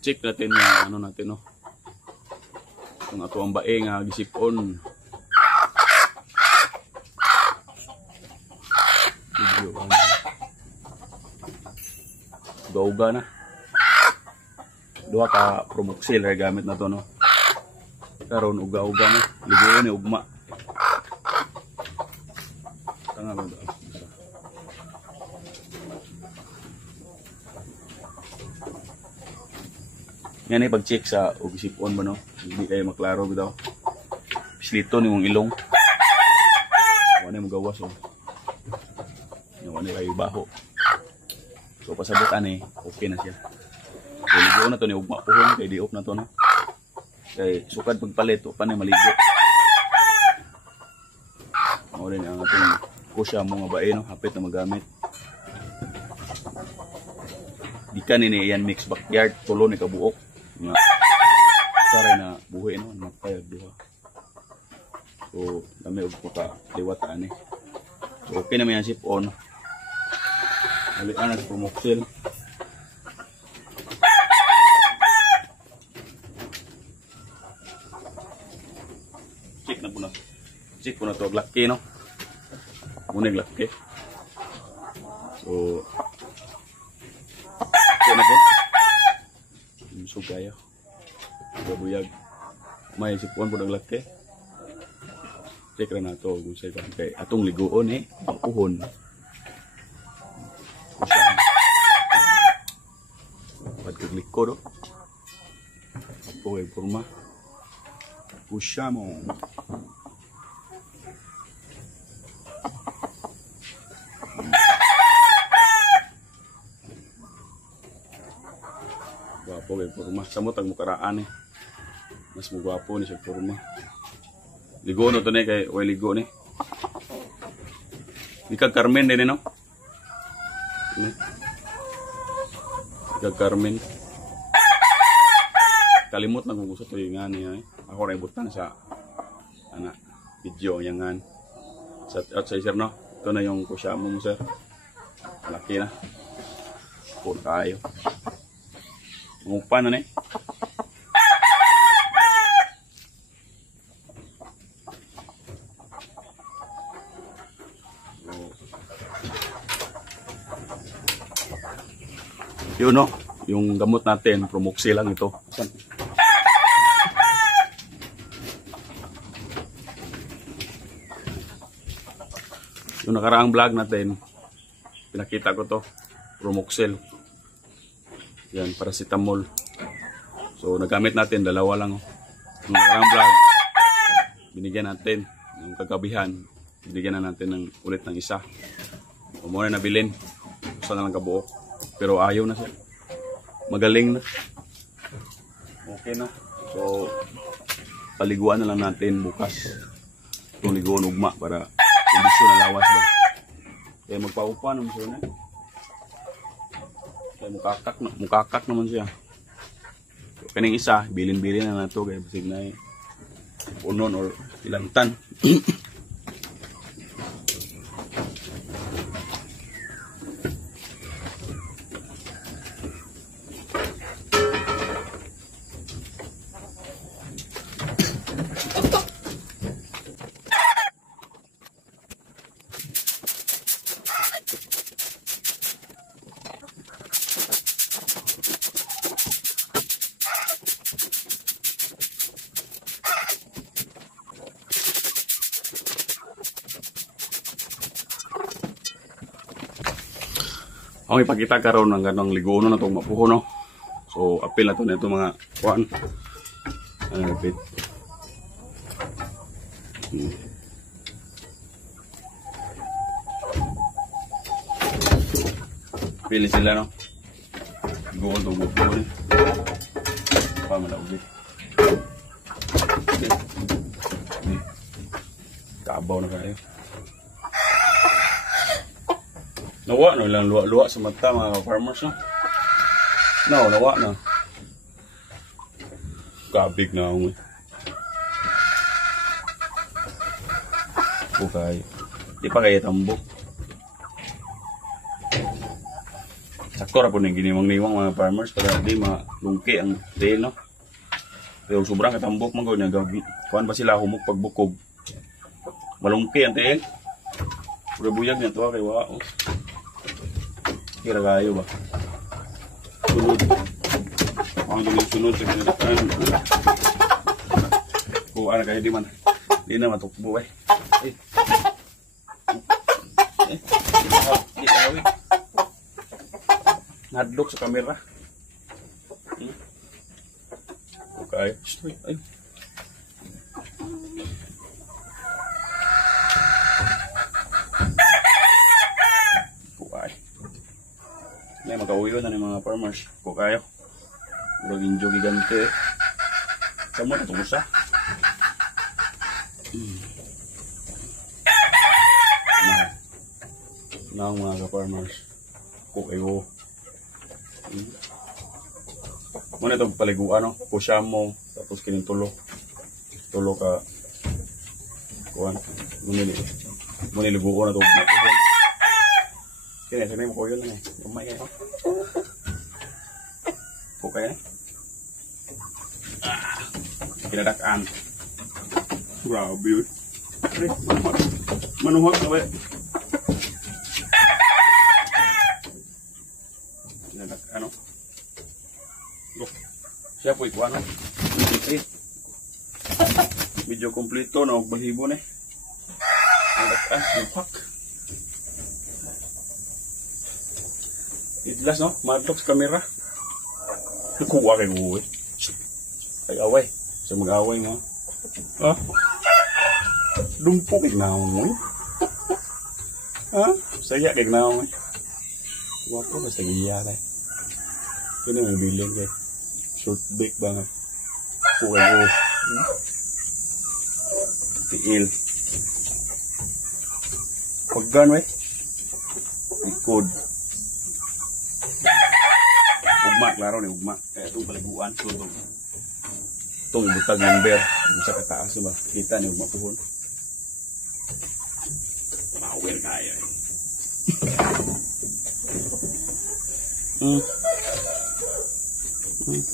check natin yung ano natin, no. Kung ato ang bae nga gisipon. Video ano. Uga-uga na. Duha ka Promoxil ay gamit na to, no. Karon uga-uga na. Ligoon ni ugma. Tanga ba? Yan ay pag-check sa ugisipon ba, no? Hindi kayo maklaro bitaw. Pislito ni mong ilong. Wala mo gawas, oh. Wala kayo baho. So pasabutan eh, okay na siya. So ligo na to ni ugma puhon kay diop na to, no. Kay sukad pagpalit o panay maligo. Mao rin ang atong kusya mo nga bae, no, hapit na magamit. Di ka ni yan mix backyard tulo ni kabuok. Nga. Saray na buhi, no, napayag duha. So dami og ka liwataan eh. So okay naman yan sip-on. Halian na sa Promoxil. Check na po na. Check po na ito. Glaki, no? Muna yung glaki. So, ito na po. Sugaya. Gabuyag. May sipon po na glaki. Check na ito. Kung sa'yo kay atong ligoon eh. Ang uhon. Pagkagliko, no? Apo ay forma. Pusha mo. Gwapo ay forma. Samot ang mukaraan eh. Mas mugwapo ni siya forma. Ligo no to ne kay way ligo ni. Ika Carmen din no? Ika Carmen. Kalimot na kung gusto to yung nga niya eh. Ako rin butang sa video yung nga. Shout out sa sir, no? Ito na yung kusya mo sir. Malaki na. Puro kayo. Mungupa na eh. Yun, no? Yung gamot natin, Promoxil lang ito. Yung nakaraang vlog natin, pinakita ko to, Promoxil. Yan, paracetamol. So, nagamit natin, dalawa lang. Yung nakaraang vlog, binigyan natin, yung kagabihan, binigyan na natin ng ulit ng isa. O muna nabilin, gusto na lang kabuok. Pero ayaw na siya. Magaling na. Okay na. So, paliguan na lang natin bukas. Itong liguan ugma para kondisyon na lawas ba. Kaya magpaupa naman siya na. Kaya mukakak naman siya. So, kaning isa, bilin-bilin na na ito. Kaya basig na punon or ilang tan. Ang ipakita karon ng ganong ligono na itong mapuho, no? So, apil na ito na ito mga kuhaan. Ano repeat? Pili sila, no? Ligono itong mapuho, eh. Pamalawagit. Okay. Kabaw na kayo. Nawa no lang luwa-luwa sa mata mga farmers, no? No, nawa na. Kabig na ako. Okay. Di pa kaya tambok. Sakto ra po ning giniwang-niwang mga farmers para di malungki ang tail, no. Pero sobrang katambok man gud nga kuan ba sila humok pagbukog. Malungki ang tail. Pura buyag na to kay wao. Kira kayo ba? Sunod. Ang sunod sa kinadakan. Kuha na kayo di man. Di na matukbo eh. Nadlok sa kamera. Okay. Ay. Kuhay. May magkauyo na ng mga farmers. Kukayo. Uragin jo gigante. Kamu na itong usa. Na mga ka-farmers. Kukayo. Muna itong paliguan, no? Pusya mo, tapos kining tulo ka kuhan, muna liguan na ito sinay mo ko yun lang umay kayo kukay kinadakaan grabe yun manuhag na ba kinadakaan, no? Siya po ikuha, no? Medyo kompleto na og bahibon eh. Ipak. Itlas, no? Madlock sa kamera. Kuha kay uwi. Ay away. Sa mag-away mo. Ha? Dumpo kay naong. Ha? Saya kay naong. Wapo basta giya kay. Kini may bilin kay. Short break banget. Kuha tiil. Paggan we. Ikod. Ugma, klaro ni ugma. Kaya itong paliguan. Itong butag number. Sa kataas ba? Kita ni ugma puhon. Power kaya eh.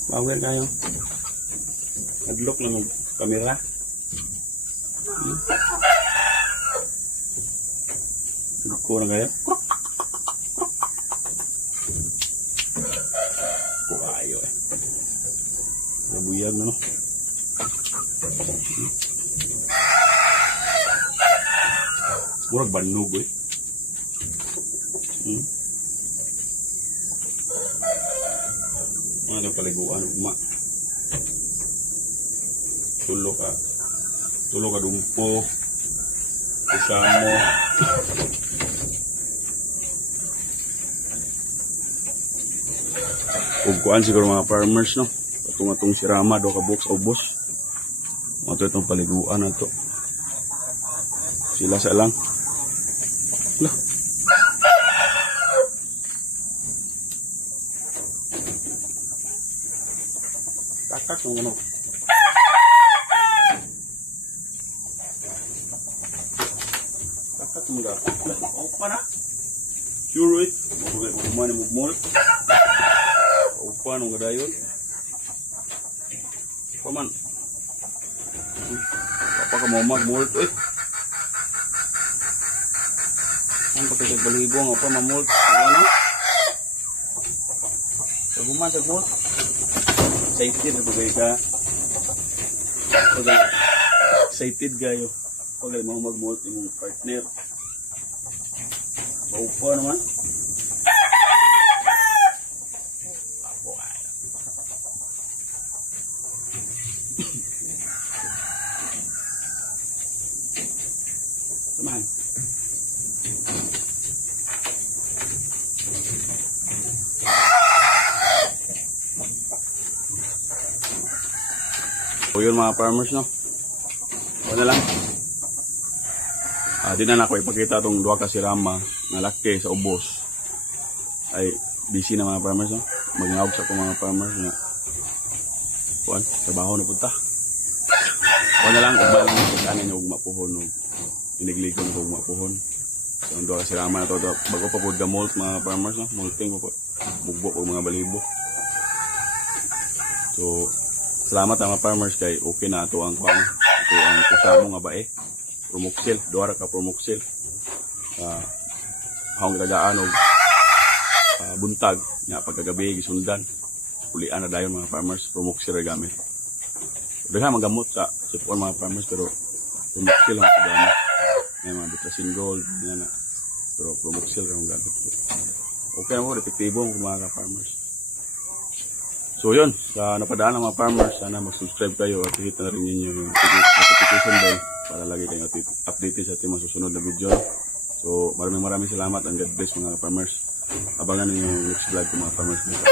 Power kayo. Adlock lang ang kamera. Kurang kayo. Kuhayo eh. Nabuyag na, no? Murag banog eh. Ano paliguan ugma. Tulo ka dumpo. Usamo. Ug kuan siguro mga farmers, no. Patong-atong sirama do ka box o ubos. Mato itong paliguan na to. Sila sa lang. Lah. Takak ng ano. Takak mga. O pa na. Sure it. Kumani mo mol. O pa nung gadayon. Paman. Apa ka mo mag-molt eh. Ang pagkakagbalibo nga pa ma-molt. Ano? Saguman sa molt. Excited na bagay ka. Excited kayo. Pag mo mag-molt yung partner. Baupa naman. Samahan. O yun mga farmers, no? O na lang. Di na ako ipakita itong dua ka sirama na laki sa ubos. Ay busy na mga farmers, no? Mag-ngawag sa akong mga farmers na kuan, trabaho na punta. O na lang, ugma lang sa kanin yung ugma puhon. Inigligon ko ugma puhon. So ang dua ka sirama na to, bago pa po ga-molt mga farmers, no? Molting po po. bugbo o mga balibo. So salamat mga farmers kay okay na ato ang kuan. Ito ang kusamo nga bae. Promoxil, duha ka promoxil. Hawang gitagaan og buntag nya pagkagabi gisundan. Pulian na dayon mga farmers, promoxil ra gamit. Daghan magamot sa sipon mga farmers pero promoxil lang gamit. May mga Bitrasin Gold na. Pero promoxil ra gamit. Okay na mo, epektibo mga farmers. So yun, sa napadaan ng mga farmers, sana mag-subscribe kayo at hit na rin ninyo yung notification bell para lagi kayong updated sa ating mga susunod na video. So maraming salamat and God bless mga farmers. Abangan ninyo yung next vlog ng mga farmers dito.